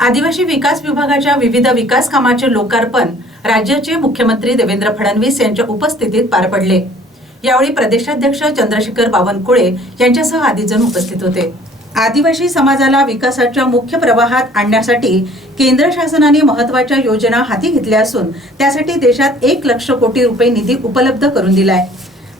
आदिवासी विकास विभागाच्या विविध विकास कामाचे लोकार्पण राज्याचे मुख्यमंत्री देवेंद्र फडणवीस यांच्या उपस्थितीत पार पडले. यावेळी प्रदेशाध्यक्ष चंद्रशेखर बावनकुळे यांच्यासह आदीजण उपस्थित होते. आदिवासी समाजाला विकासाच्या मुख्य प्रवाहात आणण्यासाठी केंद्र शासनाने महत्त्वाच्या योजना हाती घेतल्या असून त्यासाठी देशात एक लक्ष कोटी रुपये निधी उपलब्ध करून दिलाय.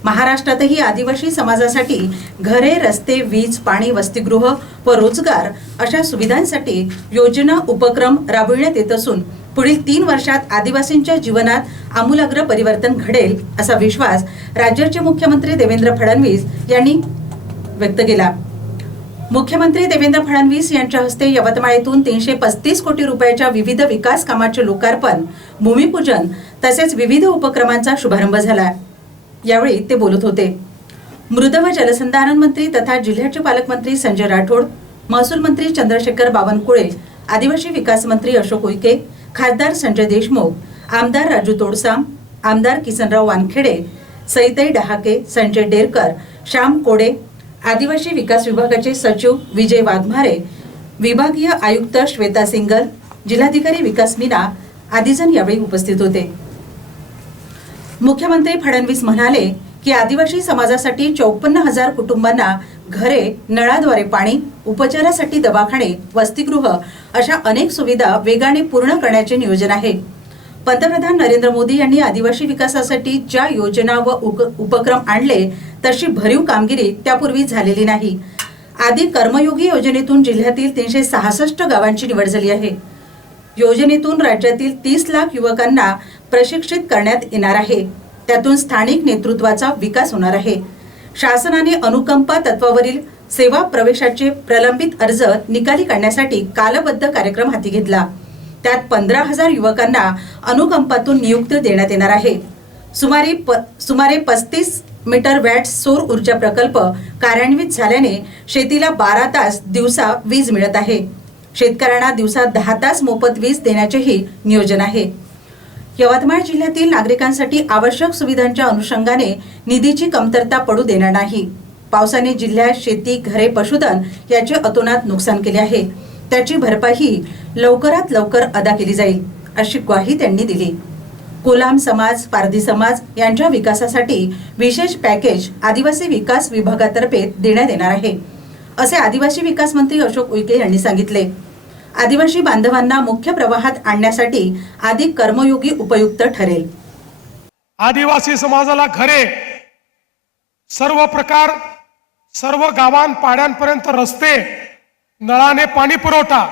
महाराष्ट्रातही आदिवासी समाजासाठी घरे रस्ते वीज पाणी वसतिगृह व रोजगार अशा सुविधांसाठी योजना उपक्रम राबविण्यात येत असून पुढील तीन वर्षात आदिवासींच्या जीवनात आमूलाग्र परिवर्तन घडेल असा विश्वास राज्याचे मुख्यमंत्री देवेंद्र फडणवीस यांनी व्यक्त केला. मुख्यमंत्री देवेंद्र फडणवीस यांच्या हस्ते यवतमाळ तीनशे पस्तीस कोटी रुपयाच्या विविध विकास कामाचे लोकार्पण भूमिपूजन तसेच विविध उपक्रमांचा शुभारंभ झाला. यावेळी ते बोलत होते. मृद व जलसंधारण मंत्री तथा जिल्ह्याचे पालकमंत्री संजय राठोड महसूल मंत्री चंद्रशेखर बावनकुळे आदिवासी विकास मंत्री अशोक उईके खासदार संजय देशमुख आमदार राजू तोडसाम आमदार किसनराव वानखेडे सईताई डहाके संजय डेरकर श्याम कोडे आदिवासी विकास विभागाचे सचिव विजय वाघमारे विभागीय आयुक्त श्वेता सिंगल जिल्हाधिकारी विकास मीना आदीजण यावेळी उपस्थित होते. मुख्यमंत्री फडणवीस म्हणाले की आदिवासी समाजासाठी चौपन्न हजार कुटुंबांना घरे नळाद्वारे पाणी उपचारासाठी दवाखाने वसतिगृह अशा अनेक सुविधा वेगाने पूर्ण करण्याचे नियोजन आहे. पंतप्रधान नरेंद्र मोदी यांनी आदिवासी विकासासाठी ज्या योजना व उपक्रम आणले तशी भरीव कामगिरी त्यापूर्वी झालेली नाही. आदी कर्मयोगी योजनेतून जिल्ह्यातील तीनशे सहासष्ट गावांची निवड झाली आहे. योजनेतून राज्यातील तीस लाख युवकांना प्रशिक्षित करण्यात येणार आहे. त्यातून स्थानिक नेतृत्वाचा विकास होणार आहे. शासनाने अनुकंपा तत्वावरील सेवा प्रवेशाचे प्रलंबित अर्ज निकाली काढण्यासाठी कालबद्ध कार्यक्रम हाती घेतला. त्यात पंधरा हजार युवकांना अनुकंपातून नियुक्ती देण्यात येणार आहे. सुमारे प सुमारे पस्तीस मीटर वॅट सौर ऊर्जा प्रकल्प कार्यान्वित झाल्याने शेतीला बारा तास दिवसा वीज मिळत आहे. शेतकऱ्यांना दिवसा दहा तास मोफत वीज देण्याचेही नियोजन आहे. यवतमाळ जिल्ह्यातील नागरिकांसाठी आवश्यक सुविधांच्या अनुषंगाने निधीची कमतरता पडू देणार नाही. पावसाने जिल्ह्यात शेती घरे पशुधन याचे अतोनात नुकसान केले आहे. त्याची भरपाई लवकरात लवकर अदा केली जाईल अशी ग्वाही त्यांनी दिली. कोलाम समाज पारधी समाज यांच्या विकासासाठी विशेष पॅकेज आदिवासी विकास विभागातर्फे देण्यात येणार आहे असे आदिवासी विकास मंत्री अशोक उईके यांनी सांगितले. आदिवासी बांधवांना मुख्य प्रवाहात आणण्यासाठी अधिक कर्मयोगी उपयुक्त ठरेल. आदिवासी समाजाला घरे सर्व प्रकार सर्व गावां पाड्यांपर्यंत रस्ते नळाने पाणी पुरवठा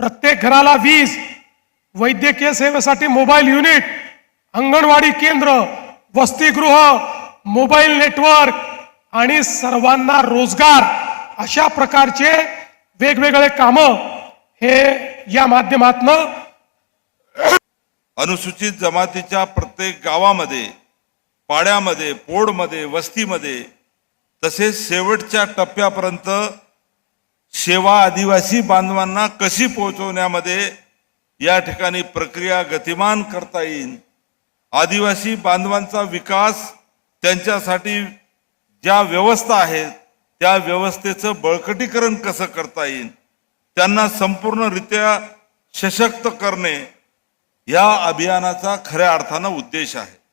प्रत्येक घराला वीज वैद्यकीय सेवेसाठी मोबाईल युनिट अंगणवाडी केंद्र वसतिगृह मोबाईल नेटवर्क आणि सर्वांना रोजगार अशा प्रकारचे वेगवेगळे कामं हे या माध्यमातनं अनुसूचित जमातीच्या प्रत्येक गावामध्ये पाड्यामध्ये पोडमध्ये वस्तीमध्ये तसेच शेवटच्या टप्प्यापर्यंत सेवा आदिवासी बांधवांना कशी पोहोचवण्यामध्ये या ठिकाणी प्रक्रिया गतिमान करता येईल आदिवासी बांधवांचा विकास त्यांच्यासाठी ज्या व्यवस्था आहेत त्या व्यवस्थेचं बळकटीकरण कसं करता येईल त्यांना संपूर्णरित्या सशक्त करणे या अभियानाचा खऱ्या अर्थानं उद्देश आहे.